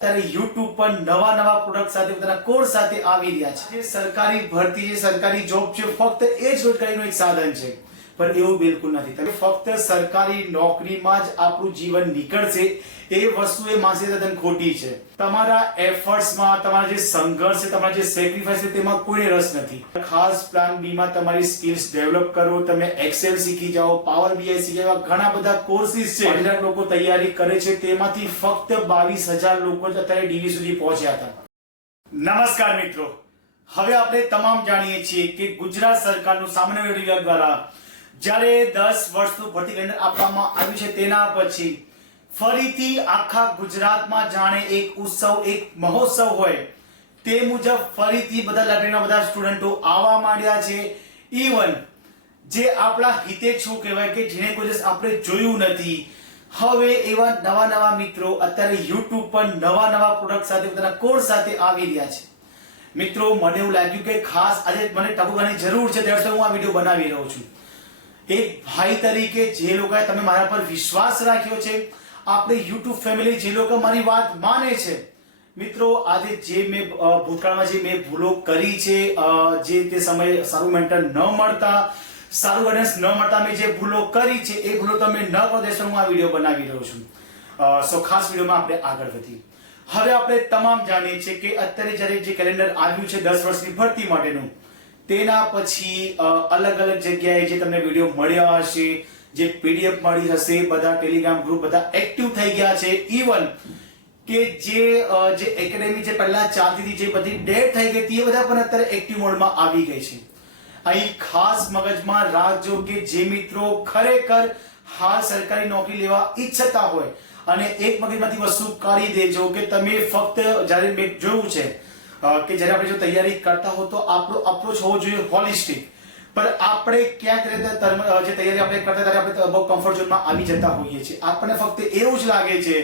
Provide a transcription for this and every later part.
અત્યારે યુટ્યુબ પર નવા નવા પ્રોડક્ટ સાથે પોતાના કોર્સ સાથે આવી રહ્યા છે. સરકારી ભરતી, જે સરકારી જોબ છે, ફક્ત એ જ રોજગારીનું એક સાધન છે. પણ એવું બિલકુલ નથી. તમે ફક્ત સરકારી નોકરીમાં જ આપણું જીવન નીકળશે. એ વસ્તુ એ માનસિક તદ્દન ખોટી છે. તમારા એફર્ટ્સમાં તમારા જે સંઘર્ષ છે, તમારા જે સેક્રિફાઈસ છે, તેમાં કોઈને રસ નથી. ખાસ પ્લાન બી માં તમારી સ્કિલ્સ ડેવલપ કરો, તમે એક્સેલ શીખી જાઓ પાવર બીઆઈ શીખી જાઓ ઘણા બધા કોર્સિસ છે. કેટલાક લોકો તૈયારી કરે છે, તેમાંથી ફક્ત બાવીસ હજાર લોકો અત્યારે ડીવી સુધી પહોંચ્યા હતા. નમસ્કાર મિત્રો. હવે આપણે તમામ જાણીએ છીએ કે ગુજરાત સરકારનું સામાન્ય વિભાગ દ્વારા જ્યારે દસ વર્ષનું ભરતી કેલેન્ડર આપવામાં આવ્યું છે, તેના પછી ફરીથી આખા ગુજરાતમાં જાણે એક ઉત્સવ, એક મહોત્સવ હોય તે મુજબ ફરીથી બધા લાઇબ્રેરીના બધા સ્ટુડન્ટો આવવા માંડ્યા છે. ઇવન જે આપણા હિતે શું કહેવાય કે જેને કોઈ દિવસ આપણે જોયું નથી. હવે એવા નવા નવા મિત્રો અત્યારે યુટ્યુબ પર નવા નવા પ્રોડક્ટ સાથે પોતાના કોર્સ સાથે આવી રહ્યા છે. મિત્રો, મને એવું લાગ્યું કે ખાસ આજે મને ટપુકાની જરૂર છે ત્યારે હું આ વીડિયો બનાવી રહ્યો છું. એક ભાઈ તરીકે જે લોકોએ તમે મારા પર વિશ્વાસ રાખ્યો છે આપણે યુટ્યુબ ફેમિલી જે લોકો મારી વાત માને છે, મિત્રો, આજે જે મેં ભૂતકાળમાં જે મેં ભૂલો કરી છે જે તે સમયે સારું મેન્ટર ન મળતા, સારું ગાઈડન્સ ન મળતા મેં જે ભૂલો કરી છે, એ ભૂલો તમે ન કરો દેશો હું આ વીડિયો બનાવી રહ્યો છું. સો ખાસ વિડીયોમાં આપણે આગળ વધીએ. હવે આપણે તમામ જાણીએ છીએ કે અત્યારે જ્યારે જે કેલેન્ડર આવ્યું છે દસ વર્ષની ભરતી માટેનું, તેના પછી અલગ અલગ જગ્યાએ જે તમને વીડિયો મળ્યા હશે જે પીડીએફ મળી હશે, બધા ટેલિગ્રામ ગ્રુપ બધા એક્ટિવ થઈ ગયા છે. ઇવન કે જે જે એકેડેમી જે પહેલા ચાલતી હતી, જે બધી ડેડ થઈ ગઈ હતી, એ બધા પણ અત્યારે એક્ટિવ મોડમાં આવી ગઈ છે. અહીં ખાસ મગજમાં રાખજો કે જે મિત્રો ખરેખર હાલ સરકારી નોકરી લેવા ઈચ્છતા હોય, અને એક મગજમાંથી વસ્તુ કાઢી દેજો કે તમે ફક્ત જ્યારે મેં જોયું છે કે જ્યારે આપણે જો તૈયારી કરતા હો તો આપણો અપ્રોચ હોવો જોઈએ હોલિસ્ટિક પણ આપણે ક્યાંક રીતે જે તૈયારી આપણે કરતા ત્યારે આપણે બહુ કમ્ફર્ટ ઝોનમાં આવી જતા હોઈએ છીએ. આપણને ફક્ત એવું જ લાગે છે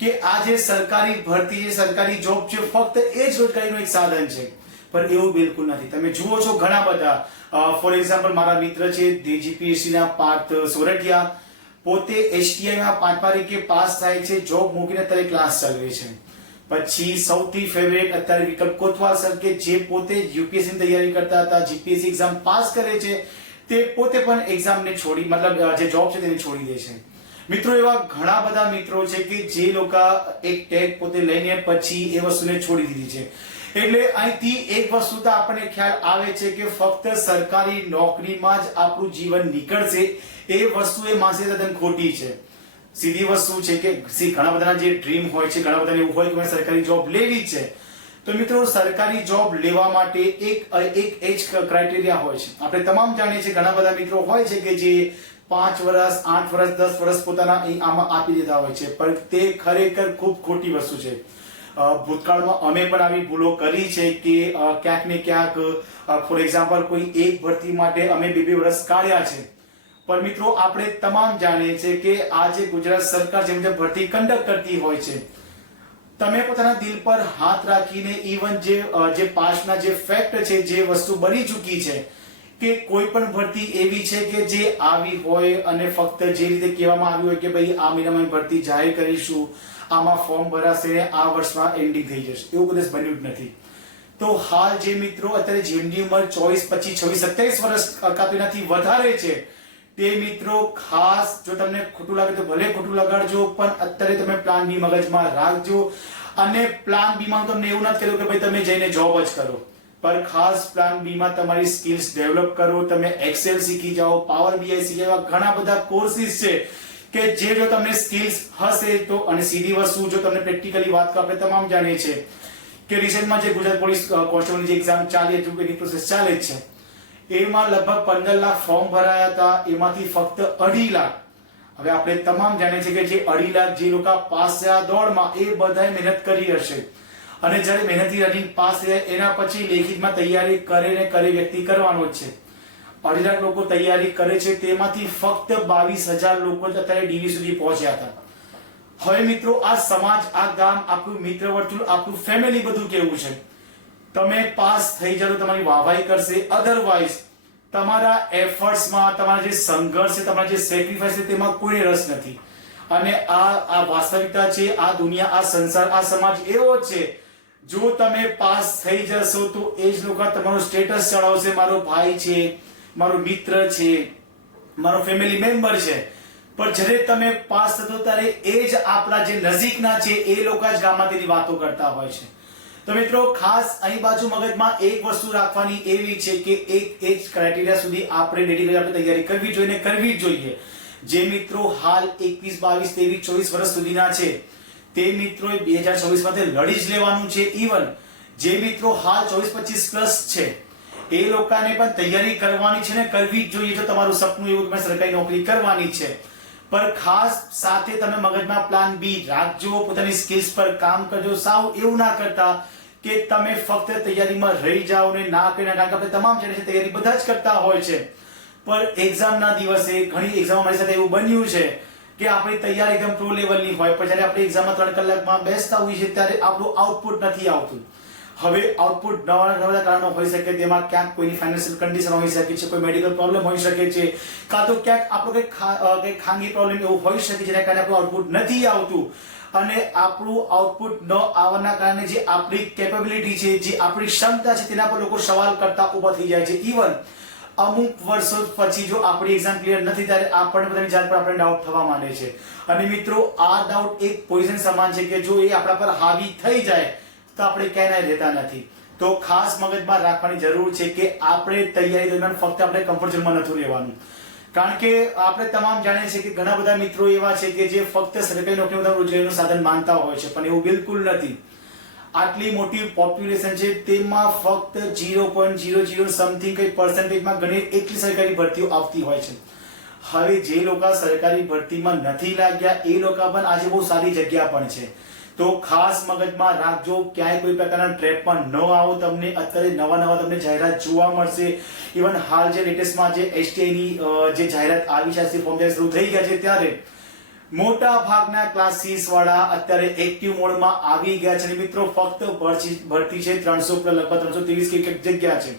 કે આ જે સરકારી ભરતી, જે સરકારી જોબ છે, ફક્ત એ જ રોજગારીનું એક સાધન છે. પણ એવું બિલકુલ નથી. તમે જુઓ છો ઘણા બધા. ફોર એક્ઝામ્પલ મારા મિત્ર છે DGPSC ના પાર્થ સોરઠિયા. પોતે HTI માં પાંચ તારીખે પાસ થાય છે જોબ મૂકીને અત્યારે ક્લાસ ચલાવે છે. પછી સૌથી ફેવરેટ અત્યારે વિકલ્પ કોતવાલ સર કે જે પોતે યુપીએસસી ની તૈયારી કરતા હતા જીપીએસસી એક્ઝામ પાસ કરે છે, તે પોતે પણ એક્ઝામને છોડી, મતલબ જે જોબ છે તેને છોડી દે છે. મિત્રો, એવા ઘણા બધા મિત્રો છે કે જે લોકો એક ટેગ પોતે લઈને પછી એ વસ્તુને છોડી દીધી છે. એટલે અહીંથી એક વસ્તુ તો આપણને ખ્યાલ આવે છે કે ફક્ત સરકારી નોકરીમાં જ આપણું જીવન નીકળશે, એ વસ્તુ એ માસે તદ્દન ખોટી છે. સીધી વસ્તુ છે કે સી ઘણા બધાના જે ડ્રીમ હોય છે, ઘણા બધાને એવું હોય કે મારે સરકારી જોબ લેવી છે. તો મિત્રો, સરકારી જોબ લેવા માટે એક એક એજ ક્રાઇટેરિયા હોય છે. આપણે તમામ જાણીએ છીએ, ઘણા બધા મિત્રો હોય છે કે જે પાંચ વર્ષ આઠ વર્ષ દસ વર્ષ પોતાના આમાં આપી દેતા હોય છે. પણ તે ખરેખર ખૂબ ખોટી વસ્તુ છે. ભૂતકાળમાં અમે પણ આવી ભૂલો કરી છે કે ક્યાંક ને ક્યાંક ફોર એક્ઝામ્પલ કોઈ એક ભરતી માટે અમે બે બે વર્ષ કાઢ્યા છે. પણ મિત્રો, આપણે તમામ જાણીએ છીએ કે આજે ગુજરાત સરકાર જેમ જેમ ભરતી કંડક્ટ કરતી હોય છે, તમે પોતાના દિલ પર હાથ રાખીને ઇવન જે જે પાસ્ટના જે ફેક્ટ છે, જે વસ્તુ બની ચૂકી છે, કે કોઈ પણ ભરતી એવી છે કે જે આવી હોય અને ફક્ત જે રીતે કહેવામાં આવ્યું હોય કે ભાઈ આ મહિનામાં ભરતી જાહેર કરીશું, આમાં ફોર્મ ભરાશે આ વર્ષમાં એન્ડિંગ થઈ જશે, એવું કદાચ બન્યું જ નથી. તો હાલ જે મિત્રો, અત્યારે જેમની ઉંમર ચોવીસ, પચીસ, છવ્વીસ, સત્યાવીસ વર્ષ કાપી એનાથી વધારે છે તે મિત્રો, ખાસ જો તમને ખોટું લાગે તો ભલે ખોટું લગાડજો, પણ અત્યારે તમે પ્લાન બી મગજમાં રાખજો. અને પ્લાન બી માં હું તમને એવું નથી કર્યું કે ભાઈ તમે જઈને જોબ જ કરો. પણ ખાસ પ્લાન બી માં તમારી સ્કિલ્સ ડેવલપ કરો, તમે એક્સેલ શીખી જાઓ પાવર બીઆઈ શીખી જાઓ ઘણા બધા કોર્સિસ છે કે જે જો તમને સ્કિલ્સ હશે તો અને સીધી વસ્તુ જો તમને પ્રેક્ટિકલી વાત આપણે તમામ જાણીએ છીએ કે રિસેન્ટમાં જે ગુજરાત પોલીસ કોન્સ્ટેબલની જે એક્ઝામ ચાલી હતી, એની પ્રોસેસ ચાલે જ છે. એમાં લગભગ પંદર લાખ ફોર્મ ભરાયા હતા. એમાંથી ફક્ત અઢી લાખ. હવે આપણે તમામ જાણીએ છીએ કે જે અઢી લાખ જે લોકો પાસ થયા દોડમાં, એ બધાએ મહેનત કરી હશે. અને જ્યારે મહેનતી રનિંગ પાસ થયા, એના પછી લેખિતમાં તૈયારી કરે ને કરે વ્યક્તિ કરવાનો જ છે. અઢી લાખ લોકો તૈયારી કરે છે, તેમાંથી ફક્ત બાવીસ હજાર લોકો અત્યારે ડીવી સુધી પહોંચ્યા હતા. હવે મિત્રો, આ સમાજ, આ ગામ, આપણું મિત્ર વર્તુળ, આપણું ફેમિલી બધું કેવું છે? તમે પાસ થઈ જાવ તમારી વાહવાહી કરશે. અધરવાઇઝ તમારા એફર્ટ્સમાં તમારા જે સંઘર્ષ છે, તમારા જે સેક્રિફાઈસ છે, તેમાં કોઈ રસ નથી. અને આ આ વાસ્તવિકતા છે, આ દુનિયા, આ સંસાર, આ સમાજ એવો છે, જો તમે પાસ થઈ જશો તો એ જ લોકો તમારો સ્ટેટસ ચડાવશે. મારો ભાઈ છે, મારો મિત્ર છે, મારો ફેમિલી મેમ્બર છે. પણ જ્યારે તમે પાસ થતો ત્યારે એ જ આપણા જે નજીકના છે, એ લોકો જ ગામમાં તેની વાતો કરતા હોય છે. તો મિત્રો, ખાસ અહીં બાજુ મગજમાં એક વસ્તુ રાખવાની એવી છે કે એક એજ ક્રાઇટેરિયા સુધી આપણે ડેડિકેટ આપણે તૈયારી કરવી જોઈએ કરવી જોઈએ. જે મિત્રો હાલ એકવીસ, બાવીસ, ત્રેવીસ, ચોવીસ વર્ષ સુધીના છે, તે મિત્રોએ બે હજાર ચોવીસ માટે લડી જ લેવાનું છે. ઇવન જે મિત્રો હાલ ચોવીસ, પચીસ પ્લસ છે, એ લોકોને પણ તૈયારી કરવાની છે ને કરવી જ જોઈએ. જો તમારું સપનું એવું સરકારી નોકરી કરવાની છે પણ ખાસ સાથે તમે મગજમાં પ્લાન બી રાખજો, પોતાની સ્કિલ્સ પર કામ કરજો. સાવ એવું ના કરતા કે તમે ફક્ત તૈયારીમાં રહી જાઓ ને ના કરીને કારણ કે આપણે તમામ જણે છે, તૈયારી બધા જ કરતા હોય છે. પણ એક્ઝામના દિવસે ઘણી એક્ઝામ મારી સાથે એવું બન્યું છે કે આપણી તૈયારી એકદમ પ્રો લેવલની હોય. પણ જ્યારે આપણે એક્ઝામમાં ત્રણ કલાકમાં બેસતા હોઈએ છીએ, ત્યારે આપણું આઉટપુટ નથી આવતું. હવે આઉટપુટ નવા નવા કારણો હોઈ શકે, તેમાં ક્યાંક કોઈની ફાઇનાન્શિયલ કન્ડિશન હોઈ શકે છે, કોઈ મેડિકલ પ્રોબ્લેમ હોઈ શકે છે, કાં તો ક્યાંક આપણો કંઈક કંઈક ખાનગી પ્રોબ્લેમ એવું હોઈ શકે જેના કારણે આપણું આઉટપુટ નથી આવતું. અને આપણું આઉટપુટ ન આવવાના કારણે જે આપણી કેપેબિલિટી છે, જે આપણી ક્ષમતા છે, તેના પર લોકો સવાલ કરતા ઊભા થઈ જાય છે. ઇવન અમુક વર્ષો પછી જો આપણી એક્ઝામ ક્લિયર નથી, ત્યારે આપણને બધાની જાત પર આપણે ડાઉટ થવા માંડે છે. અને મિત્રો, આ ડાઉટ એક પોઈઝન સમાન છે કે જો એ આપણા પર હાવી થઈ જાય તો આપણે ક્યાંય રહેતા નથી. તો ખાસ મગજમાં રાખવાની જરૂર છે કે આપણે તૈયારી દરમિયાન ફક્ત આપણે કમ્ફર્ટ ઝોનમાં નથી રહેવાનું. કારણ કે આપણે તમામ જાણીએ છીએ કે ઘણા બધા મિત્રો એવા છે કે જે ફક્ત સરકારી નોકરી રોજગારીનું સાધન માનતા હોય છે, પણ એવું બિલકુલ નથી. આટલી મોટી પોપ્યુલેશન છે તેમાં ફક્ત zero point zero zero something કઈ પર્સન્ટેજમાં ઘણી એટલી સરકારી ભરતીઓ આવતી હોય છે. હવે જે લોકો સરકારી ભરતીમાં નથી લાગ્યા, એ લોકો પણ આજે બહુ સારી જગ્યા પણ છે. તો ખાસ મગજમાં રાખજો, ક્યાંય કોઈ પ્રકારના ટ્રેપમાં ન આવો તમને. અત્યારે નવા નવા તમને જાહેરાત જોવા મળશે. ઇવન હાલ જે લેટેસ્ટમાં જે એસટીઆઈની જે જાહેરાત આવી છે ફોર્મ શરૂ થઈ ગયા છે ત્યારે, મોટા ભાગના ક્લાસીસ વાળા અત્યારે એક્ટિવ મોડમાં આવી ગયા છે. અને મિત્રો, ફક્ત ભરતી ભરતી છે ત્રણસો લગભગ ત્રણસો ત્રીસ કે જગ્યા છે.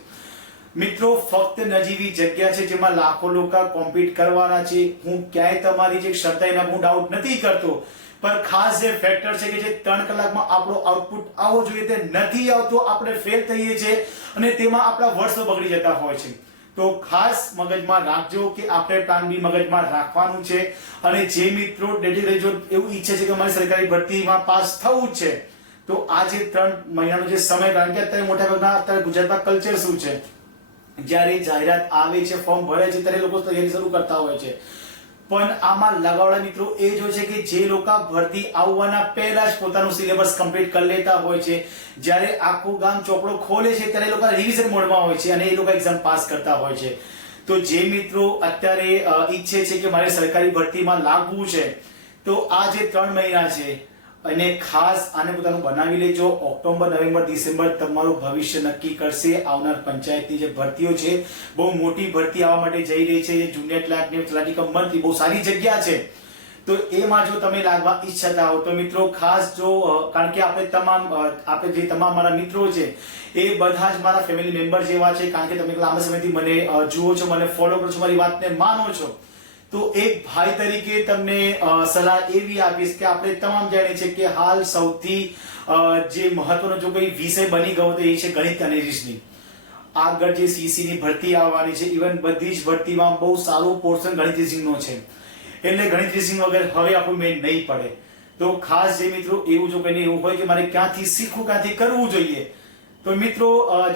મિત્રો, ફક્ત નજીવી જગ્યા છે જેમાં લાખો લોકો કોમ્પિટ કરવાના છે. હું ક્યાંય તમારી જે ક્ષમતા એના હું ડાઉટ નથી કરતો. પણ ખાસ જે ફેક્ટર છે કે જે ત્રણ કલાકમાં આપણો આઉટપુટ આવવો જોઈએ તે નથી આવતો, આપણે ફેલ થઈએ છીએ અને તેમાં આપણા વર્ષો બગડી જતા હોય છે. તો ખાસ મગજમાં રાખજો કે આપણે પ્લાન બી મગજમાં રાખવાનું છે અને જે મિત્રો ડેટી જો એવું ઈચ્છે છે કે મારે સરકારી ભરતીમાં પાસ થવું છે. તો આ જે ત્રણ મહિનાનો જે સમય, કારણ કે અત્યારે મોટાભાગના અત્યારે ગુજરાતમાં કલ્ચર શું છે? જ્યારે જાહેરાત આવે છે ફોર્મ ભરે છે, ત્યારે લોકો તૈયારી શરૂ કરતા હોય છે. પણ આમાં લગાવડા મિત્રો એ જ હોય છે કે જે લોકો ભરતી આવવાના પહેલા જ પોતાનું સિલેબસ કમ્પ્લીટ કરી લેતા હોય છે. જ્યારે આખું ગામ ચોપડો ખોલે છે ત્યારે એ લોકો રિવિઝન મોડમાં હોય છે અને એ લોકો એક્ઝામ પાસ કરતા હોય છે. તો જે મિત્રો અત્યારે ઈચ્છે છે કે મારે સરકારી ભરતીમાં લાગવું છે, તો આ જે ત્રણ મહિના છે અને ખાસ આને પોતાનું બનાવી લેજો. ઓક્ટોબર, નવેમ્બર, ડિસેમ્બર તમારું ભવિષ્ય નક્કી કરશે. આવનાર પંચાયતની જે ભરતીઓ છે, બહુ મોટી ભરતી આવવા માટે જઈ રહી છે. જુનિયર ક્લાર્ક ને તલાટી કમ બહુ સારી જગ્યા છે. તો એમાં જો તમે લાગવા ઈચ્છતા હો તો મિત્રો ખાસ જો કારણ કે આપણે તમામ આપણે જે તમામ મારા મિત્રો છે, એ બધા જ મારા ફેમિલી મેમ્બર જેવા છે. કારણ કે તમે લાંબા સમયથી મને જુઓ છો, મને ફોલો કરો છો, મારી વાતને માનો છો. તો એક ભાઈ તરીકે તમને સલાહ એવી આપીશ કે આપણે તમામ જાણીએ છીએ કે હાલ સૌથી જે મહત્વનો જો કોઈ વિષય બની ગયો તો એ છે ગણિત અને રીઝનિંગ આગળ જે સીસી ની ભરતી આવવાની છે ઇવન બધી જ ભરતીમાં બહુ સારું પોર્શન ગણિત રીઝનિંગનો છે. એટલે ગણિત રીઝનિંગ વગર હવે આપણું મેન નહીં પડે. તો ખાસ જે મિત્રો એવું જો કહીને એવું હોય કે મારે ક્યાંથી શીખવું, ક્યાંથી કરવું જોઈએ, તો મિત્રો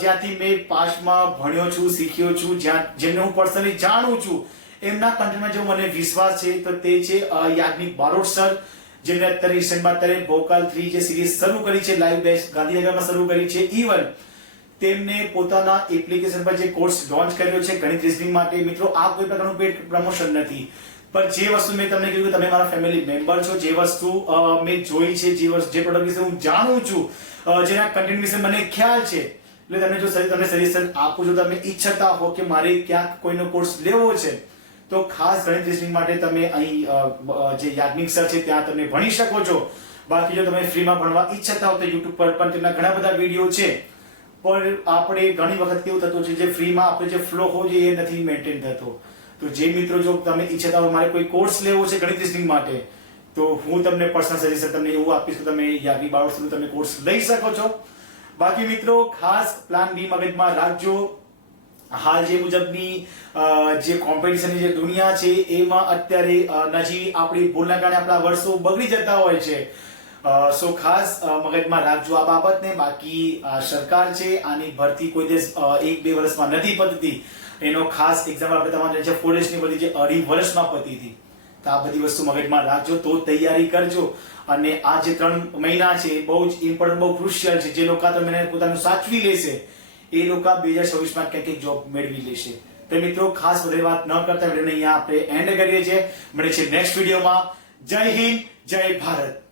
જ્યાંથી મેં પાસમાં ભણ્યો છું, શીખ્યો છું, જ્યાં જેમને હું પર્સનલી જાણું છું એમના કન્ટેન્ટમાં જો મને વિશ્વાસ છે, તો તે છે યાજ્ઞિક બારોટ સર જેમણે અત્યારે રિસેન્ટમાં અત્યારે ભોકાલ થ્રી જે સિરીઝ શરૂ કરી છે લાઈવ બેસ્ટ ગાંધીનગરમાં શરૂ કરી છે ઇવન તેમને પોતાના એપ્લિકેશન પર જે કોર્સ લોન્ચ કર્યો છે, ગણિત રિઝનિંગ માટે. મિત્રો, આ કોઈ પ્રકારનું પેડ પ્રમોશન નથી. પણ જે વસ્તુ મેં તમને કીધું કે તમે મારા ફેમિલી મેમ્બર છો, જે વસ્તુ મેં જોઈ છે, જે વસ્તુ, જે પ્રોડક્ટ વિશે હું જાણું છું જેના કન્ટેન્ટ વિશે મને ખ્યાલ છે, એટલે તમે જો તમને સજેશન આપું છું તમે ઈચ્છતા હો કે મારે ક્યાંક કોઈનો કોર્સ લેવો છે તો ખાસ ગણિત રિઝનિંગ માટે તમે અહીં જે યાજ્ઞિક સર છે ત્યાં તમે ભણી શકો છો. બાકી જો તમે ફ્રીમાં ભણવા ઈચ્છતા હો તો યુટ્યુબ પર પણ તેમના ઘણા બધા વીડિયો છે. પણ આપણે ઘણી વખત કેવું થતું છે જે ફ્રીમાં આપણે જે ફ્લો હોવો છે એ નથી મેન્ટેન થતો. તો જે મિત્રો જો તમે ઈચ્છતા હો મારે કોઈ કોર્સ લેવો છે ગણિત રિઝનિંગ માટે, તો હું તમને પર્સનલ સજેશન તમને એવું આપીશ કે તમે યાગી સુધી તમે કોર્સ લઈ શકો છો. બાકી મિત્રો, ખાસ પ્લાન બી મગજમાં રાખજો. હાલ જે મુજબની જે કોમ્પિટિશનની જે દુનિયા છે, એમાં અત્યારે નજી આપણી ભૂલના કારણે આપણા વર્ષો બગડી જતા હોય છે. સો ખાસ મગજમાં રાખજો આ બાબતને. બાકી સરકાર છે, આની ભરતી કોઈ દિવસ એક બે વર્ષમાં નથી પતતી. એનો ખાસ એક્ઝામ્પલ આપણે તમારે છે ફોરેસ્ટની બધી જે અઢી વર્ષમાં પતી હતી. તો આ બધી વસ્તુ મગજમાં રાખજો, તો તૈયારી કરજો. અને આ જે ત્રણ મહિના છે, બહુ જ ઇમ્પોર્ટન્ટ બહુ ક્રુશિયલ છે. જે લોકો તમે પોતાનું સાચવી લેશે એ લોકો બે હજાર છવ્વીસમાં ક્યાંક જોબ મેળવી લેશે તો મિત્રો, ખાસ વધારે વાત ન કરતા, વિડીયોને અહીંયા આપણે એન્ડ કરીએ છીએ. મળે છે નેક્સ્ટ વિડીયોમાં. જય હિન્દ, જય ભારત.